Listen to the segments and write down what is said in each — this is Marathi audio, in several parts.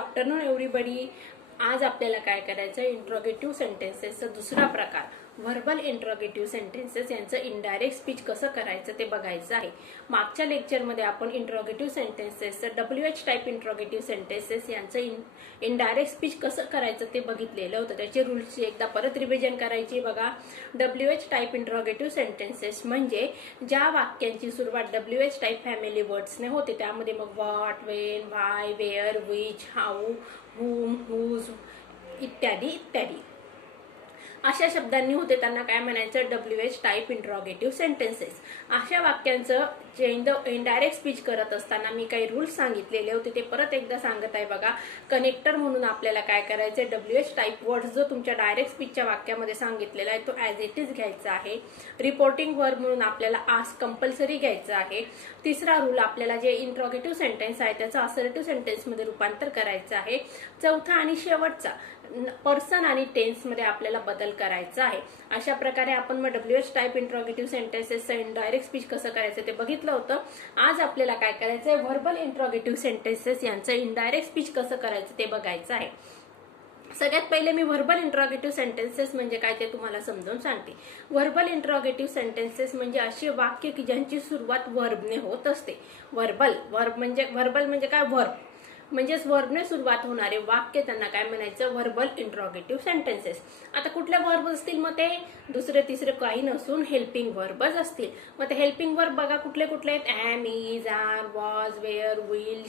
Afternoon everybody. आज आपल्याला काय करायचं, इंट्रोगेटिव्ह सेंटेन्सेसचा दुसरा प्रकार व्हर्बल इंट्रोगेटिव्ह सेंटेन्सेस यांचं इनडायरेक्ट स्पीच कसं करायचं ते बघायचं आहे. मागच्या लेक्चरमध्ये आपण इंट्रोगेटिव्ह सेंटेन्सेसचं WH टाईप इंट्रोगेटिव्ह सेंटेन्सेस यांचं इनडायरेक्ट स्पीच कसं करायचं ते बघितलेलं होतं. त्याची रूल्सची एकदा परत रिव्हिजन करायची. बघा, WH टाईप इंट्रोगेटिव्ह सेंटेन्सेस म्हणजे ज्या वाक्यांची सुरुवात WH टाईप फॅमिली वर्ड्सने होते, त्यामध्ये मग what, when, why, where, which, how, whom, whose इत्यादी इत्यादी अशा शब्दांनी होते, त्यांना काय म्हणायचं, WH टाईप इंट्रोगेटिव्ह सेंटेन्सेस. अशा वाक्यांचं जे इनडायरेक्ट स्पीच करत असताना मी काही रूल्स सांगितलेले होते ते परत एकदा सांगत आहे. बघा, कनेक्टर म्हणून आपल्याला काय करायचं, WH टाईप वर्ड जो तुमच्या डायरेक्ट स्पीचच्या वाक्यामध्ये सांगितलेला आहे तो ॲज इट इज घ्यायचा आहे. रिपोर्टिंग वर्ब म्हणून आपल्याला आस्क कंपल्सरी घ्यायचं आहे. तिसरा रूल, आपल्याला जे इंट्रोगेटिव्ह सेंटेन्स आहे त्याचं असर्टिव्ह सेंटेन्समध्ये रूपांतर करायचं आहे. चौथा आणि शेवटचा, पर्सन आणि टेन्स मध्ये आपल्याला बदल करायचा आहे. अशा प्रकारे आपण मग WH टाईप इंट्रोगेटिव्ह सेंटेन्सेसचं इनडायरेक्ट स्पीच कसं करायचं ते बघितलं होतं. आज आपल्याला काय करायचंय, व्हर्बल इंट्रोगेटिव्ह सेंटेन्सेस यांचं इनडायरेक्ट स्पीच कसं करायचं ते बघायचं आहे. सगळ्यात पहिले मी व्हर्बल इंट्रोगेटिव्ह सेंटेन्सेस म्हणजे काय ते तुम्हाला समजावून सांगते. व्हर्बल इंट्रोगेटिव्ह सेंटेन्सेस म्हणजे अशी वाक्य की ज्यांची सुरुवात वर्बने होत असते. वर्ब म्हणजे काय, वर्ब म्हणजेच वर्बने सुरुवात होणारे वाक्य त्यांना काय म्हणायचं, व्हर्बल इंट्रोगेटिव्ह सेंटेन्सेस. आता कुठले वर्ब असतील, मग ते दुसरे तिसरे काही नसून हेल्पिंग वर्बच असतील. मग ते हेल्पिंग वर्ब बघा कुठले कुठले आहेत, am, is, are, was, were, will,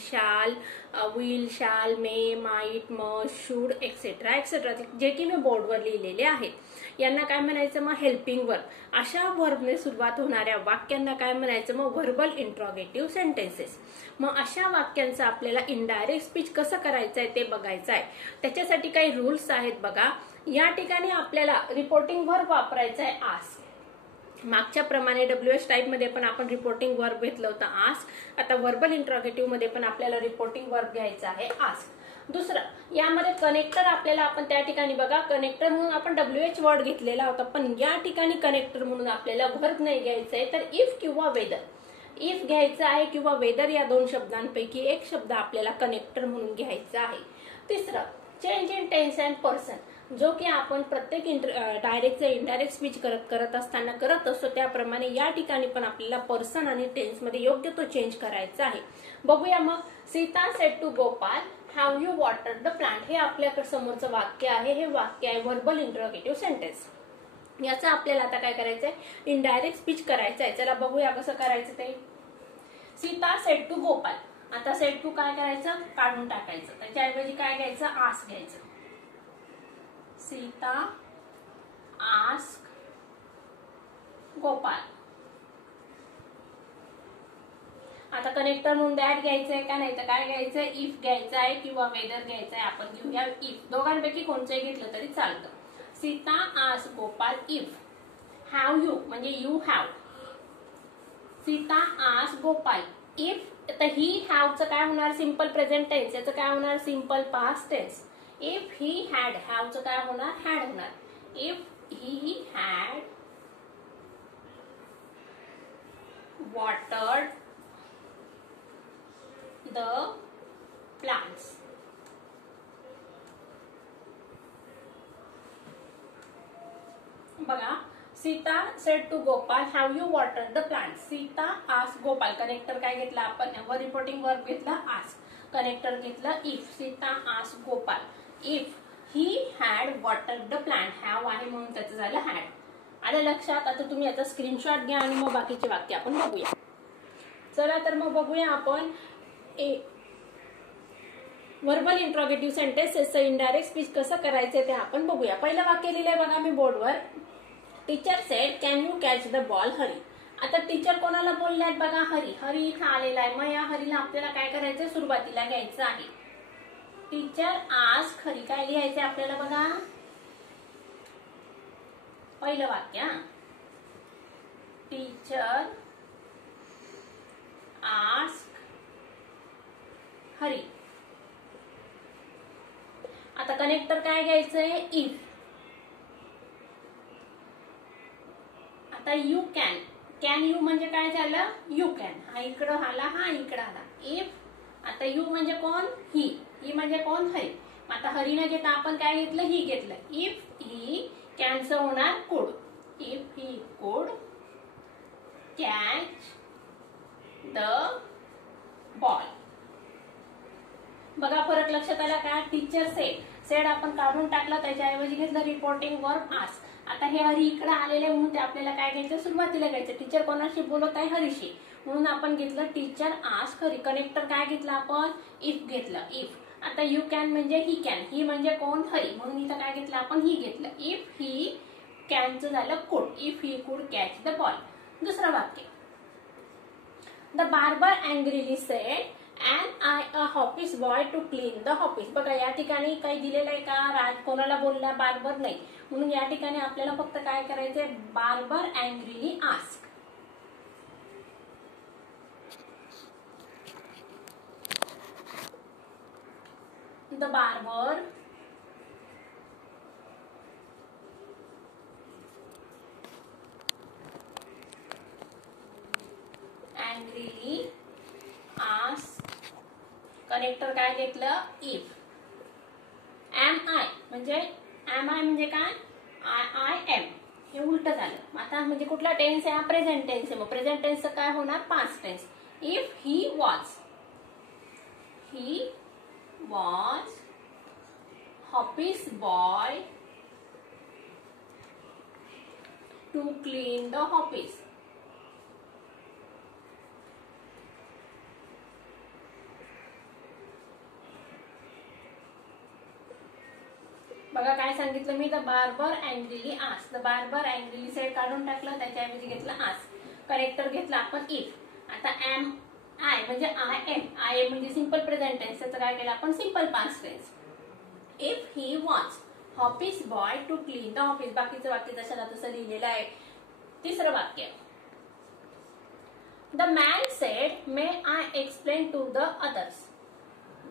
shall, may, might, must, should etcetera etcetera, जे की मी बोर्डवर लिहिलेले आहेत. यांना काय म्हणायचं, मग हेल्पिंग वर्ब. अशा वर्बने सुरुवात होणाऱ्या वाक्यांना काय म्हणायचं, मग व्हर्बल इंट्रोगेटिव्ह सेंटेन्सेस. मग अशा वाक्यांचं आपल्याला इनडायरेक्ट स्पीच कसं करायचं आहे ते बघायचं आहे. त्याच्यासाठी काही रूल्स आहेत. बघा, या ठिकाणी आपल्याला रिपोर्टिंग वर्ब वापरायचा आहे आस्क. मागच्या प्रमाणे WH टाईप मध्ये पण आपण रिपोर्टिंग वर्ब घेतलं होतं आस्क. आता व्हर्बल इंट्रोगेटिव्ह मध्ये पण आपल्याला रिपोर्टिंग वर्ब घ्यायचा आहे आस्क. दुसरं, यामध्ये कनेक्टर आपल्याला आपण त्या ठिकाणी बघा, कनेक्टर म्हणून आपण WH वर्ड घेतलेला होता, पण या ठिकाणी कनेक्टर म्हणून आपल्याला वर्ब नाही घ्यायचं आहे, तर इफ किंवा वेदर. इफ घ्यायचं आहे किंवा वेदर या दोन शब्दांपैकी एक शब्द आपल्याला कनेक्टर म्हणून घ्यायचा आहे. तिसरं, change in tense and person, जो की आपण प्रत्येक डायरेक्टचं इनडायरेक्ट स्पीच करत असताना करत असतो, त्याप्रमाणे या ठिकाणी पण आपल्याला पर्सन आणि टेन्स मध्ये योग्य तो चेंज करायचा आहे. बघूया मग, Sita said to Gopal, have you watered the plant. हे आपल्याकडे समोरचं वाक्य आहे. हे वाक्य आहे व्हर्बल इंट्रोगेटिव्ह सेंटेन्स. याचं आपल्याला आता काय करायचंय, इनडायरेक्ट स्पीच करायचं आहे. चला बघूया कसं करायचं ते. Sita said to Gopal. आता सेड टू काय करायचं, काढून टाकायचं, त्याच्याऐवजी काय घ्यायचं, आस्क घ्यायचं. सीता आस्क गोपाल. आता कनेक्टर म्हणून दॅट घ्यायचंय का, नाही तर काय घ्यायचंय, इफ घ्यायचं आहे किंवा वेदर घ्यायचं आहे. आपण घेऊया इफ. दोघांपैकी कोणचंही घेतलं तरी चालतं. Sita ask Gopal if. Have you म्हणजे you have. Sita ask Gopal if. तर ही हॅवचं काय होणार, सिंपल प्रेझेंट टेन्स. याचं काय होणार, simple past tense. If he had, हॅवचं काय होणार, हॅड होणार. If he had watered the plants. बघा, Sita said to Gopal, have you watered the plant. Sita ask Gopal. Connector काय घेतला आपण, रिपोर्टिंग वर्ब घेतला आस्क. कनेक्टर घेतलं if. Sita ask Gopal if he had watered the plant. Have आहे म्हणून त्याचं झालं हॅड. आलं लक्षात. आता तुम्ही याचा स्क्रीनशॉट घ्या आणि मग बाकीचे वाक्य आपण बघूया. चला तर मग बघूया आपण व्हर्बल इंट्रोगेटिव्ह सेंटेन्सेसचं इनडायरेक्ट स्पीच कसं करायचं ते आपण बघूया. पहिलं वाक्य लिहिलंय बघा मी बोर्डवर. Teacher sed can you catch the ball Hari. आता टीचर कोणाला बोलल्यात बघा, हरी. हरी इथं आलेला आहे. मग या हरीला आपल्याला काय करायचं, सुरुवातीला घ्यायचं आहे. Teacher ask Hari. काय लिहायचं आपल्याला बघा, पहिलं वाक्य. Teacher ask Hari. आता कनेक्टर काय घ्यायचंय, इफ. आता यू कॅन. कॅन यू म्हणजे काय झालं, यू कॅन. हा इकडं आला, हा इकडं आला. इफ. आता यू म्हणजे कोण, ही. ही म्हणजे कोण? हरी. आता हरी न घेता आपण काय घेतलं? ही घेतलं. इफ ही कॅनचं होणार कुड. If he could catch the ball. बघा फरक लक्षात आला का? टीचर सेड आपण काढून टाकलं, त्याच्याऐवजी घेतलं रिपोर्टिंग वर्ब आस्क. आता हे हरी इकडे आलेले म्हणून ते आपल्याला काय घ्यायचं? सुरुवातीला घ्यायचं. टीचर कोणाशी बोलत आहे? हरीशी. म्हणून आपण घेतलं टीचर आस्क हरी. कनेक्टर काय घेतलं आपण? इफ घेतलं. इफ. आता यू कॅन म्हणजे ही कॅन. ही म्हणजे कोण? हरी. म्हणून इथं काय घेतलं आपण? ही घेतलं. इफ ही कॅनचं झालं कुड. If he could catch the ball. दुसरं वाक्य. The barber angrily said and I a office boy to clean the office. बघा या ठिकाणी काही दिलेलं आहे का? राज कोणाला बोलला? बार्बर नाही. म्हणून या ठिकाणी आपल्याला फक्त काय करायचंय? Barber angrily ask. The barber angrily ask. Connector काय घेतलं? इफ. एम आय म्हणजे काय? I am. हे उलट झालं. आता म्हणजे कुठला टेन्स आहे? प्रेझेंट टेन्स आहे. मग प्रेझेंट टेन्सचं काय होणार? Past tense. If he was office boy to clean the office. बघा काय सांगितलं मी? The barber angrily ask. The barber angrily said काढून टाकलं, त्याच्याऐवजी घेतलं आस्क. कनेक्टर घेतला आपण इफ. आता एम आय म्हणजे आय एम म्हणजे सिंपल प्रेझेंट टेन्स. त्याचं काय केलं आपण? Simple past tense. If he was office boy to clean the office. बाकीचं वाक्य जशाला तसं लिहिलेलं आहे. तिसरं वाक्य. The man said may I explain to the others.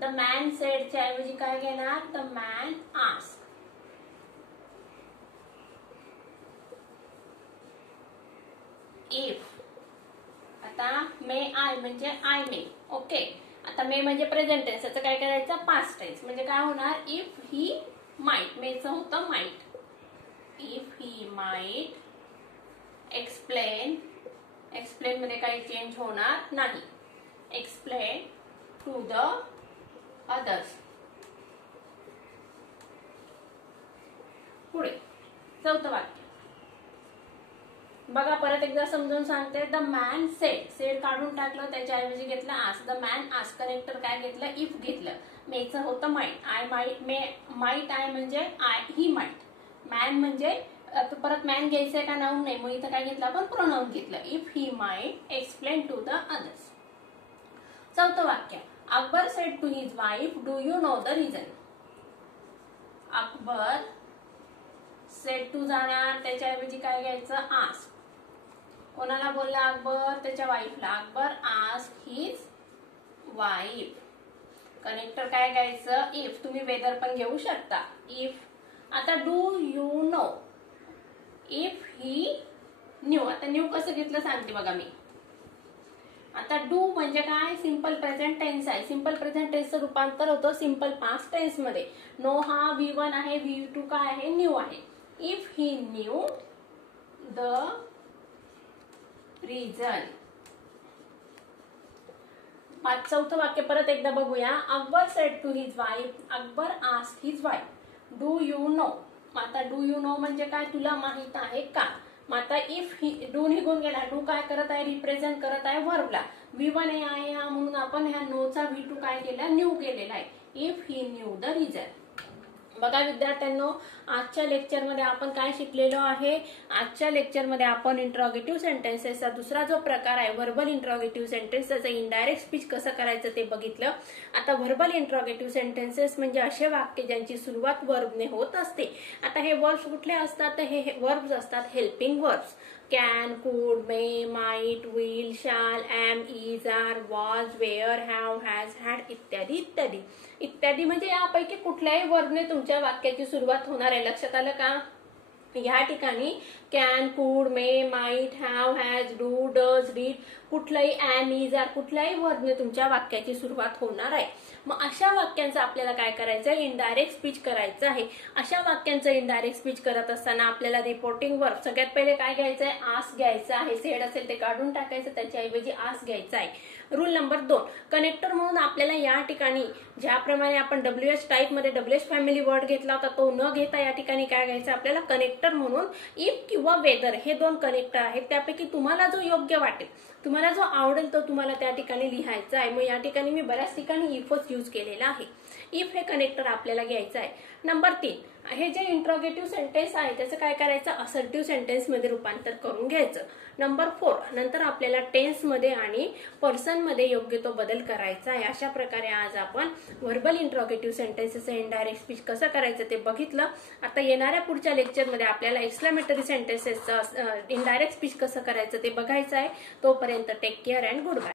The man सेडच्या ऐवजी काय घेणार? The man ask. इफ. आता मे आय म्हणजे आय मे. ओके. आता मे म्हणजे प्रेझेंट टेन्स. त्याचं काय करायचं? Past tense. म्हणजे काय होणार? If he might. मेचं होतं might. If he might explain. Explain मध्ये काही चेंज होणार नाही. Explain to the others. पुढे चौथं वाक्य. बघा परत एकदा समजून सांगते. द मॅन सेड काढून टाकलं, त्याच्याऐवजी घेतलं ask. The man ask. Connector काय घेतलं? इफ घेतलं. मेचं होतं माइट. आय माइट आय म्हणजे ही माइट. मॅन म्हणजे परत मॅन घ्यायचंय का? नाऊन नाही. मग इथं काय घेतलं आपण? प्रोनाऊन घेतलं. If he might explain to the others. चौथं वाक्य. Akbar said to his wife do you know the reason. Akbar said to जाणार, त्याच्याऐवजी काय घ्यायचं? आस्क. कोणाला बोलला अकबर? त्याच्या वाईफला. Akbar ask his wife. Connector काय घ्यायचं? इफ. तुम्ही वेदर पण घेऊ शकता. इफ. आता do you know. If he knew. आता न्यू कसं घेतलं सांगते बघा मी. आता डू म्हणजे काय? सिंपल प्रेझेंट टेन्स आहे. सिंपल प्रेझेंट टेन्सचं रूपांतर होतं सिंपल पास्ट टेन्स मध्ये. नो हा V1 आहे. V2 काय आहे? न्यू आहे. If he knew the reason. चौथं वाक्य परत एकदा बघूया. Akbar said to his wife. Akbar ask his wife do you know. आता डू यू नो म्हणजे काय? तुला माहित आहे का? मग आता इफ ही डू निघून गेला. डू काय करत आहे? रिप्रेझेंट करत आहे व्हर्बला. V1 आहे म्हणून आपण ह्या नोचा V2 काय केला? न्यू केलेला आहे. If he knew the reason. बघा विद्यार्थ्यांनो, आजच्या लेक्चरमध्ये आपण काय शिकलेलो आहे? आजच्या लेक्चरमध्ये आपण इंट्रॉगेटिव्ह सेंटेन्सेसचा दुसरा जो प्रकार आहे व्हर्बल इंट्रॉगेटिव्ह सेंटेन्स, त्याचं इनडायरेक्ट स्पीच कसं करायचं ते बघितलं. आता व्हर्बल इंट्रॉगेटिव्ह सेंटेन्सेस म्हणजे असे वाक्य ज्यांची सुरुवात वर्बने होत असते. आता हे वर्ब्स कुठले असतात? तर हे वर्ब्स असतात helping verbs. Can, could, may, might, will, shall, am, is, are, was, were, have, has, had इत्यादी इत्यादी. इत्यादी म्हणजे यापैकी कुठल्याही वर्बने तुमच्या वाक्याची सुरुवात होणार आहे. लक्षात आलं का? या ठिकाणी can, could, may, might, have, has, do, does, did कुठलाही ॲम, इज, आर कुठल्याही वर्डने तुमच्या वाक्याची सुरुवात होणार आहे. मग अशा वाक्यांचं आपल्याला काय करायचं आहे, इनडायरेक्ट स्पीच करायचं आहे. अशा वाक्यांचं इनडायरेक्ट स्पीच करत असताना आपल्याला रिपोर्टिंग वर्ब सगळ्यात पहिले काय घ्यायचं आहे, आस घ्यायचं आहे. सेड असेल ते काढून टाकायचं, त्याच्याऐवजी आस घ्यायचा आहे. रूल नंबर 2, कनेक्टर म्हणून आपल्याला या ठिकाणी ज्याप्रमाणे आपण WH टाईप मध्ये WH फॅमिली वर्ड घेतला होता तो न घेता या ठिकाणी काय घ्यायचं आपल्याला, कनेक्टर म्हणून इफ किंवा वेदर हे 2 कनेक्टर आहेत. त्यापैकी तुम्हाला जो योग्य वाटेल, तुम्हाला जो आवडेल तो तुम्हाला त्या ठिकाणी लिहायचा आहे. मग या ठिकाणी मी बऱ्याच ठिकाणी इफच यूज केलेला आहे. इफ हे कनेक्टर आपल्याला घ्यायचं आहे. नंबर 3, हे जे इंट्रोगेटिव्ह सेंटेन्स आहे त्याचं काय करायचं, असर्टिव्ह सेंटेन्स मध्ये रूपांतर करून घ्यायचं. नंबर 4, नंतर आपल्याला टेन्स मध्ये आणि पर्सन मध्ये योग्य तो बदल करायचा आहे. अशा प्रकारे आज आपण व्हर्बल इंट्रोगेटिव्ह सेंटेन्सेसचं इनडायरेक्ट स्पीच कसं करायचं ते बघितलं. आता येणाऱ्या पुढच्या लेक्चरमध्ये आपल्याला एक्सक्लेमेटरी सेंटेन्सेसचं इनडायरेक्ट स्पीच कसं करायचं ते बघायचं आहे. तोपर्यंत take care and good bye.